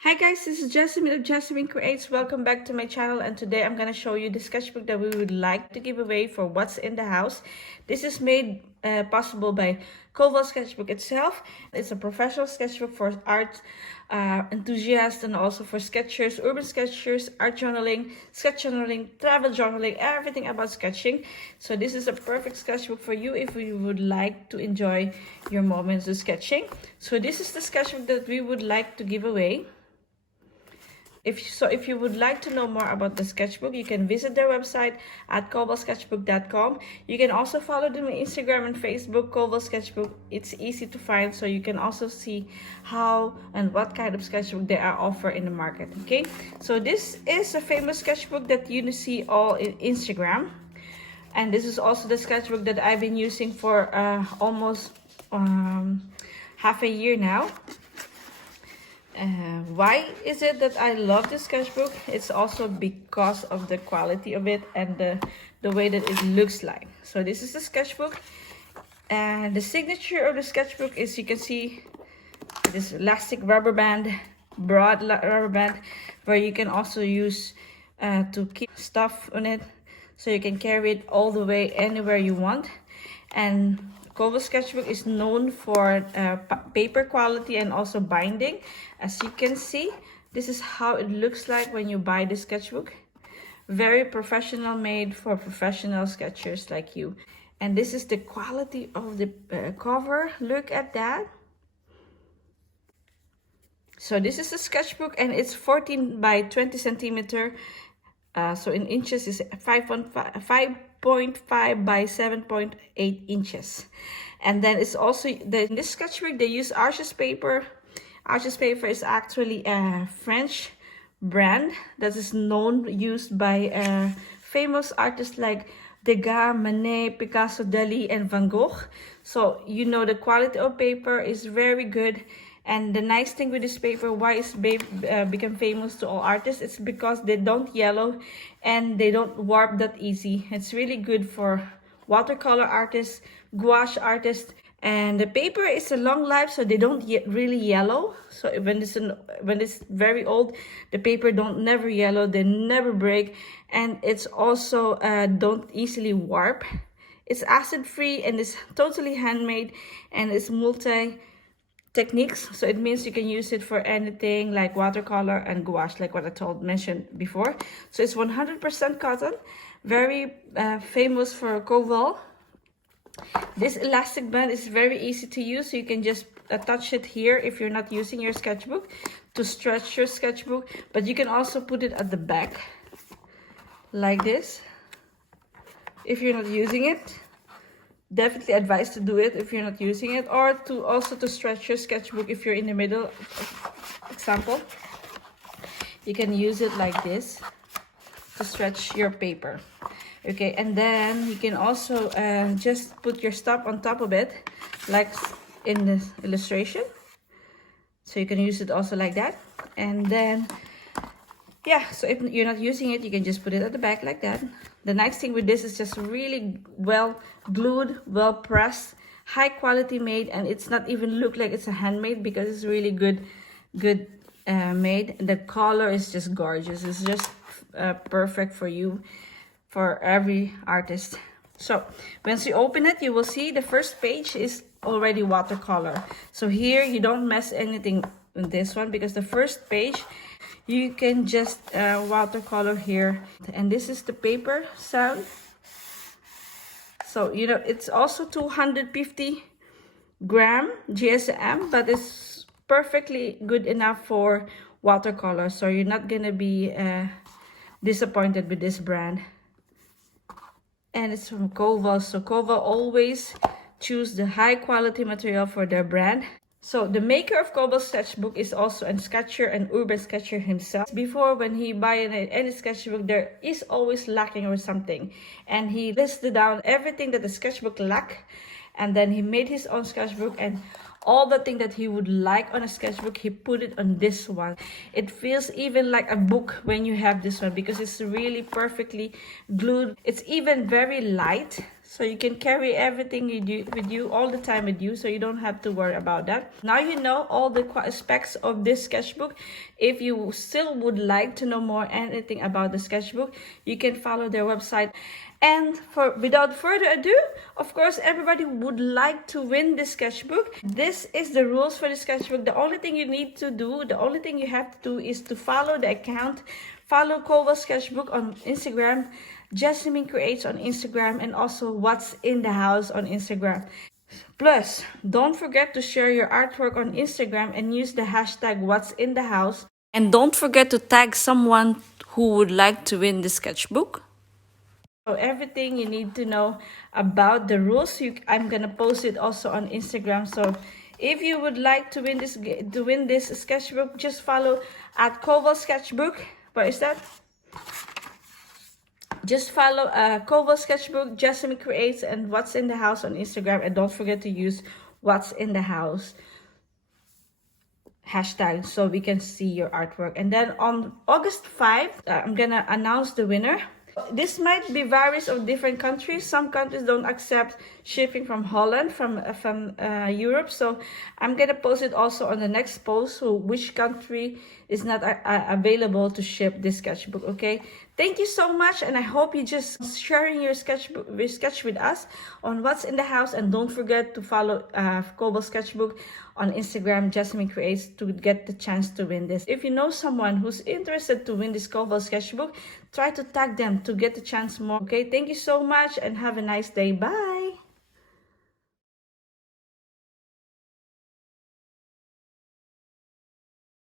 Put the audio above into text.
Hi guys, this is Jasmine of Jasmine Creates. Welcome back to my channel, and today I'm going to show you the sketchbook that we would like to give away for What's in the House. This is made possible by Koval Sketchbook itself. It's a professional sketchbook for art enthusiasts and also for sketchers, urban sketchers, art journaling, sketch journaling, travel journaling, everything about sketching. So this is a perfect sketchbook for you if you would like to enjoy your moments of sketching. So this is the sketchbook that we would like to give away. If you would like to know more about the sketchbook, you can visit their website at kovalsketchbook.com. You can also follow them on Instagram and Facebook, Koval Sketchbook. It's easy to find, so you can also see how and what kind of sketchbook they are offer in the market. Okay, so this is a famous sketchbook that you see all in Instagram, and this is also the sketchbook that I've been using for almost half a year now. Why is it that I love this sketchbook? It's also because of the quality of it and the way that it looks like. So this is the sketchbook, and the signature of the sketchbook is, you can see this elastic rubber band, broad rubber band, where you can also use to keep stuff on it, so you can carry it all the way anywhere you want. And Koval Sketchbook is known for paper quality and also binding. As you can see, this is how it looks like when you buy the sketchbook. Very professional, made for professional sketchers like you. And this is the quality of the cover. Look at that. So this is a sketchbook, and it's 14 by 20 centimeter. So in inches is 5.5 by 7.8 inches. And then it's also, in this sketchbook they use Arches paper. Arches paper is actually a French brand that is used by famous artists like Degas, Manet, Picasso, Dali, and Van Gogh. So you know the quality of paper is very good. And the nice thing with this paper, why it's become famous to all artists, it's because they don't yellow and they don't warp that easy. It's really good for watercolor artists, gouache artists, and the paper is a long life, so they don't really yellow. So when it's very old, the paper don't never yellow, they never break, and it's also don't easily warp. It's acid free and it's totally handmade, and it's multi techniques, so it means you can use it for anything like watercolor and gouache, like what I mentioned before. So it's 100% cotton, very famous for Koval. This elastic band is very easy to use, so you can just attach it here if you're not using your sketchbook to stretch your sketchbook, but you can also put it at the back like this if you're not using it. Definitely advise to do it if you're not using it, or to stretch your sketchbook if you're in the middle. Example, you can use it like this to stretch your paper. Okay, and then you can also just put your stuff on top of it, like in this illustration. So you can use it also like that. And then yeah, so if you're not using it, you can just put it at the back like that. The nice thing with this is just really well glued, well pressed, high quality made, and it's not even look like it's a handmade because it's really good made. The color is just gorgeous. It's just perfect for you, for every artist. So once you open it, you will see the first page is already watercolor. So here you don't mess anything in this one, because the first page you can just watercolor here. And this is the paper sound. So you know, it's also 250 gram GSM, but it's perfectly good enough for watercolor, so you're not gonna be disappointed with this brand. And it's from Koval, so Koval always choose the high quality material for their brand. So the maker of Koval Sketchbook is also a sketcher and urban sketcher himself. Before, when he buy any sketchbook, there is always lacking or something, and he listed down everything that the sketchbook lack, and then he made his own sketchbook, and all the thing that he would like on a sketchbook, he put it on this one. It feels even like a book when you have this one, because it's really perfectly glued. It's even very light, So you can carry everything you do with you all the time with you, so you don't have to worry about that. Now you know all the specs of this sketchbook. If you still would like to know more anything about the sketchbook, you can follow their website. And without further ado, of course, everybody would like to win this sketchbook. This is the rules for the sketchbook. The only thing you need to do, the only thing you have to do is to follow the account. Follow Koval Sketchbook on Instagram, Jasmine Creates on Instagram, and also What's in the House on Instagram. Plus, don't forget to share your artwork on Instagram and use the hashtag What's in the House. And don't forget to tag someone who would like to win the sketchbook. So everything you need to know about the rules, I'm gonna post it also on Instagram. So if you would like to win this sketchbook, just follow at Koval Sketchbook. What is that? Just follow Koval Sketchbook, Jasmine Creates, and What's in the House on Instagram. And don't forget to use What's in the House hashtag so we can see your artwork. And then on August 5, I'm gonna announce the winner. This might be varies of different countries. Some countries don't accept shipping from Holland, from Europe. So I'm gonna post it also on the next post. So which country is not available to ship this sketchbook? Okay. Thank you so much, and I hope you just sharing your sketch with us on What's in the House. And don't forget to follow Koval Sketchbook on Instagram, Jasmine Creates, to get the chance to win this. If you know someone who's interested to win this Koval Sketchbook, try to tag them to get the chance more. Okay, thank you so much and have a nice day. Bye.